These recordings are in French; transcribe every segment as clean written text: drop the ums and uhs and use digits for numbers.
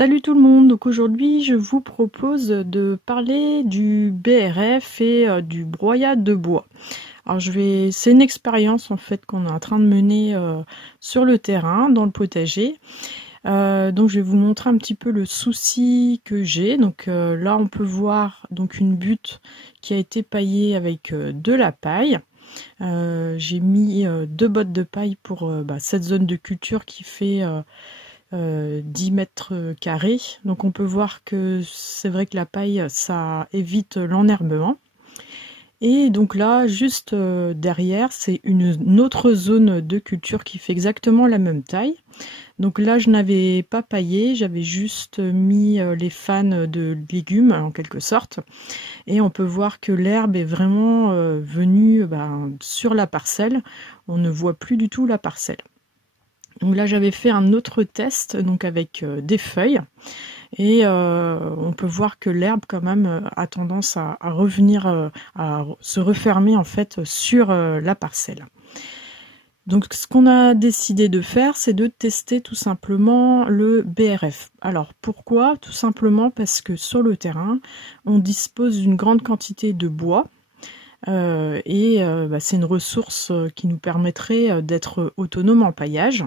Salut tout le monde, donc aujourd'hui je vous propose de parler du BRF et du broyat de bois. Alors c'est une expérience en fait qu'on est en train de mener sur le terrain, dans le potager. Donc je vais vous montrer un petit peu le souci que j'ai. Donc là on peut voir donc une butte qui a été paillée avec de la paille. J'ai mis 2 bottes de paille pour cette zone de culture qui fait 10 mètres carrés. Donc on peut voir que c'est vrai que la paille, ça évite l'enherbement. Et donc là, juste derrière, c'est une autre zone de culture qui fait exactement la même taille. Donc là, je n'avais pas paillé, j'avais juste mis les fans de légumes en quelque sorte. Et on peut voir que l'herbe est vraiment venue sur la parcelle. On ne voit plus du tout la parcelle. Donc là, j'avais fait un autre test donc avec des feuilles et on peut voir que l'herbe quand même a tendance à revenir, à se refermer en fait sur la parcelle. Donc ce qu'on a décidé de faire, c'est de tester tout simplement le BRF. Alors pourquoi? Tout simplement parce que sur le terrain, on dispose d'une grande quantité de bois. C'est une ressource qui nous permettrait d'être autonome en paillage.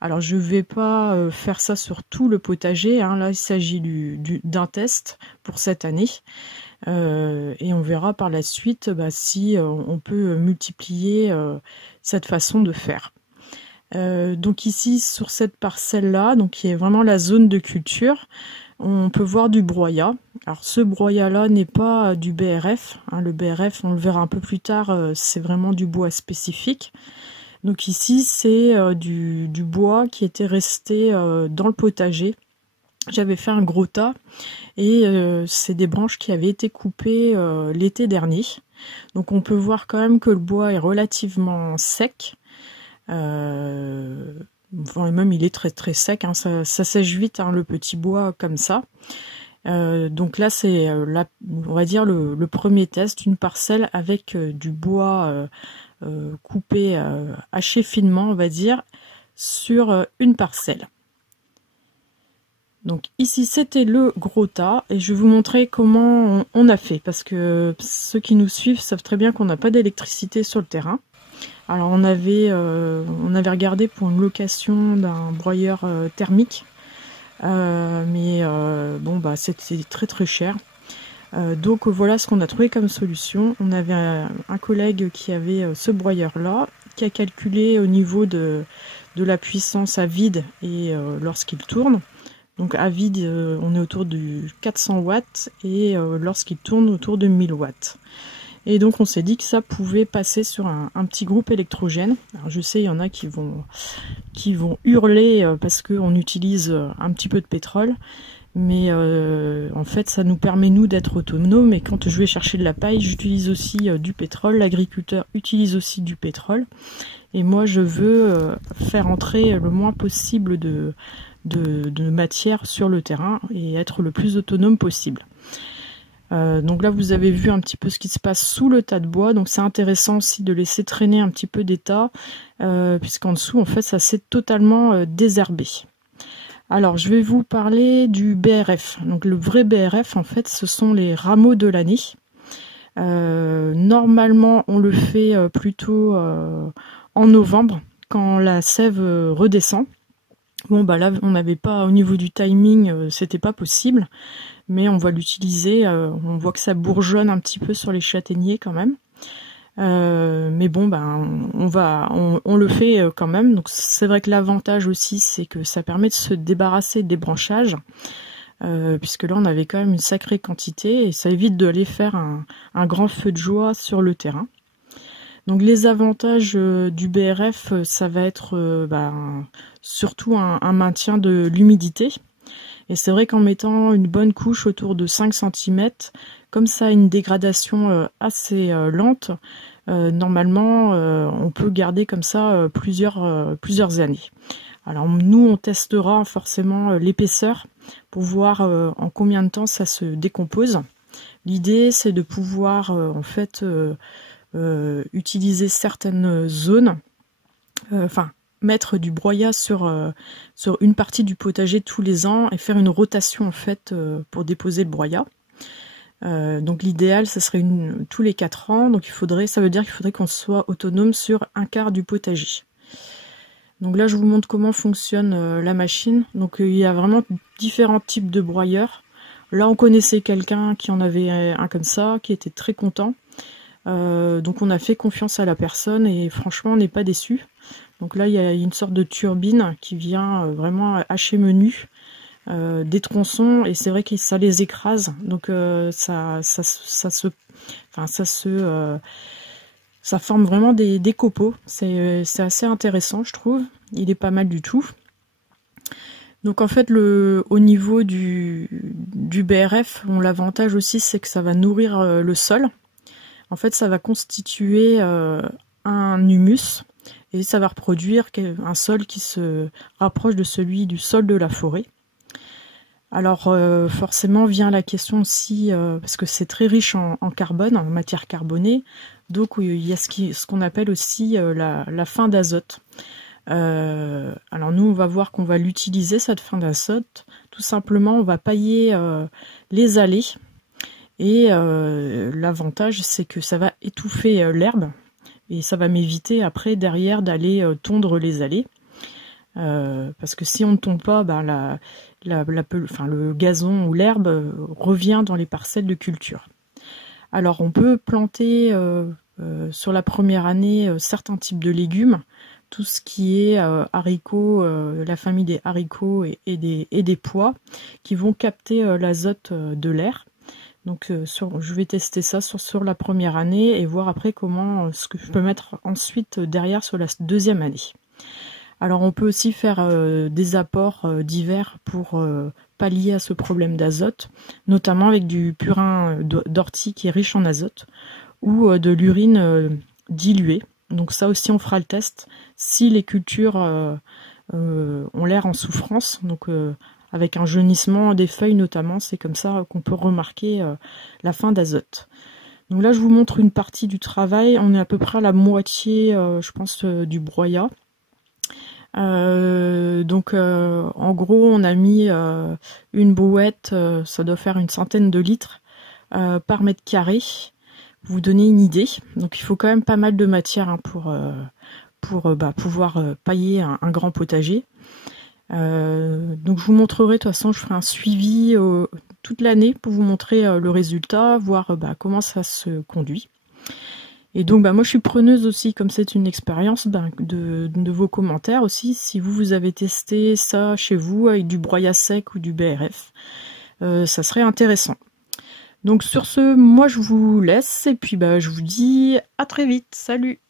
Alors je vais pas faire ça sur tout le potager, hein. Là il s'agit d'un test pour cette année. Et on verra par la suite si on peut multiplier cette façon de faire. Donc ici sur cette parcelle là, donc qui est vraiment la zone de culture, on peut voir du broyat. Alors ce broyat là n'est pas du BRF, hein. Le BRF, on le verra un peu plus tard, c'est vraiment du bois spécifique. Donc ici c'est du bois qui était resté dans le potager. J'avais fait un gros tas et c'est des branches qui avaient été coupées l'été dernier. Donc on peut voir quand même que le bois est relativement sec. Même il est très très sec, hein. Ça sèche vite, hein, le petit bois comme ça. Donc là c'est on va dire le premier test, une parcelle avec du bois coupé, haché finement on va dire, sur une parcelle. Donc ici c'était le gros tas et je vais vous montrer comment on a fait, parce que ceux qui nous suivent savent très bien qu'on n'a pas d'électricité sur le terrain. Alors on avait regardé pour une location d'un broyeur thermique, c'était très très cher. Donc voilà ce qu'on a trouvé comme solution. On avait un collègue qui avait ce broyeur là, qui a calculé au niveau de la puissance à vide et lorsqu'il tourne. Donc à vide, on est autour de 400 watts et lorsqu'il tourne autour de 1000 watts. Et donc on s'est dit que ça pouvait passer sur un petit groupe électrogène. Alors je sais, il y en a qui vont hurler parce qu'on utilise un petit peu de pétrole. Mais en fait ça nous permet nous d'être autonomes, et quand je vais chercher de la paille, j'utilise aussi du pétrole. L'agriculteur utilise aussi du pétrole. Et moi je veux faire entrer le moins possible de matière sur le terrain et être le plus autonome possible. Donc là vous avez vu un petit peu ce qui se passe sous le tas de bois, donc c'est intéressant aussi de laisser traîner un petit peu d'état, puisqu'en dessous en fait ça s'est totalement désherbé. Alors je vais vous parler du BRF. Donc le vrai BRF en fait ce sont les rameaux de l'année. Normalement on le fait plutôt en novembre quand la sève redescend. Bon là on n'avait pas, au niveau du timing c'était pas possible, mais on va l'utiliser. On voit que ça bourgeonne un petit peu sur les châtaigniers quand même. Mais bon on le fait quand même. Donc c'est vrai que l'avantage aussi c'est que ça permet de se débarrasser des branchages, puisque là on avait quand même une sacrée quantité et ça évite d'aller faire un grand feu de joie sur le terrain. Donc les avantages du BRF, ça va être surtout un maintien de l'humidité. Et c'est vrai qu'en mettant une bonne couche autour de 5 cm, comme ça une dégradation assez lente, normalement on peut garder comme ça plusieurs années. Alors nous on testera forcément l'épaisseur pour voir en combien de temps ça se décompose. L'idée c'est de pouvoir utiliser certaines zones, mettre du broyat sur une partie du potager tous les ans et faire une rotation en fait pour déposer le broyat. Donc l'idéal, ça serait tous les 4 ans. Donc ça veut dire qu'il faudrait qu'on soit autonome sur un quart du potager. Donc là, je vous montre comment fonctionne la machine. Donc il y a vraiment différents types de broyeurs. Là, on connaissait quelqu'un qui en avait un comme ça, qui était très content. Donc on a fait confiance à la personne et franchement, on n'est pas déçus. Donc là, il y a une sorte de turbine qui vient vraiment hacher menu des tronçons et c'est vrai que ça les écrase. Donc ça forme vraiment des copeaux. C'est assez intéressant, je trouve. Il est pas mal du tout. Donc en fait, au niveau du BRF, l'avantage aussi, c'est que ça va nourrir le sol. En fait, ça va constituer un humus et ça va reproduire un sol qui se rapproche de celui du sol de la forêt. Alors forcément vient la question aussi, parce que c'est très riche en carbone, en matière carbonée, donc il y a ce qu'on appelle aussi la fin d'azote. Alors nous on va voir qu'on va l'utiliser cette fin d'azote, tout simplement on va pailler les allées, et l'avantage c'est que ça va étouffer l'herbe, et ça va m'éviter après derrière d'aller tondre les allées. Parce que si on ne tombe pas, le gazon ou l'herbe revient dans les parcelles de culture. Alors on peut planter sur la première année certains types de légumes, tout ce qui est haricots, la famille des haricots et des pois, qui vont capter l'azote de l'air. Donc je vais tester ça sur la première année et voir après ce que je peux mettre ensuite derrière sur la deuxième année. Alors on peut aussi faire des apports divers pour pallier à ce problème d'azote, notamment avec du purin d'ortie qui est riche en azote, ou de l'urine diluée. Donc ça aussi on fera le test si les cultures ont l'air en souffrance, donc avec un jaunissement des feuilles notamment, c'est comme ça qu'on peut remarquer la fin d'azote. Donc là je vous montre une partie du travail, on est à peu près à la moitié je pense du broyat. En gros on a mis une brouette, ça doit faire une centaine de litres par mètre carré, pour vous donner une idée. Donc il faut quand même pas mal de matière pour pouvoir pailler un grand potager. Donc je vous montrerai, de toute façon je ferai un suivi toute l'année pour vous montrer le résultat, voir comment ça se conduit. Et donc moi je suis preneuse aussi, comme c'est une expérience, de vos commentaires aussi, si vous avez testé ça chez vous avec du broyat sec ou du BRF, ça serait intéressant. Donc sur ce, moi je vous laisse et puis je vous dis à très vite, salut!